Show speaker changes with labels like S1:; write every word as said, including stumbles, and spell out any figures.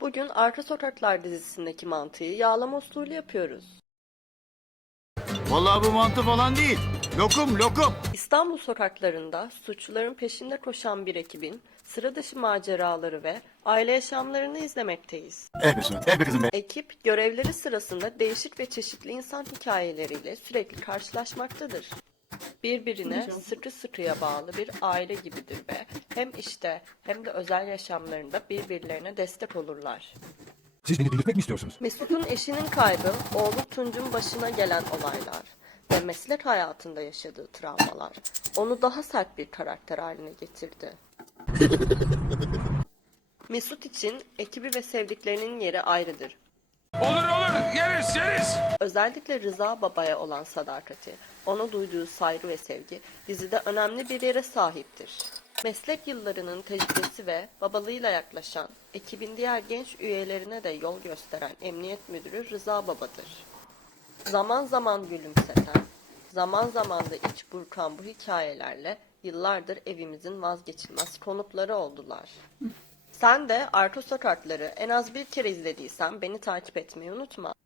S1: Bugün Arka Sokaklar dizisindeki mantıyı yağlama usulü yapıyoruz.
S2: Vallahi bu mantı falan değil. Lokum lokum.
S1: İstanbul sokaklarında suçluların peşinde koşan bir ekibin sıra dışı maceraları ve aile yaşamlarını izlemekteyiz.
S2: Eh be, eh be kızım be.
S1: Ekip görevleri sırasında değişik ve çeşitli insan hikayeleriyle sürekli karşılaşmaktadır. Birbirine sıkı sıkıya bağlı bir aile gibidir ve hem işte hem de özel yaşamlarında birbirlerine destek olurlar.
S3: Siz beni delirtmek mi istiyorsunuz?
S1: Mesut'un eşinin kaybı, oğlu Tunç'un başına gelen olaylar ve meslek hayatında yaşadığı travmalar onu daha sert bir karakter haline getirdi. Mesut için ekibi ve sevdiklerinin yeri ayrıdır.
S4: Olur olur yeriz yeriz.
S1: Özellikle Rıza Baba'ya olan sadakati, ona duyduğu saygı ve sevgi dizide önemli bir yere sahiptir. Meslek yıllarının tecrübesi ve babalığıyla yaklaşan, ekibin diğer genç üyelerine de yol gösteren Emniyet Müdürü Rıza Baba'dır. Zaman zaman gülümseten, zaman zaman da iç burkan bu hikayelerle yıllardır evimizin vazgeçilmez konukları oldular. Sen de Arka Sokakları en az bir kere izlediysen beni takip etmeyi unutma.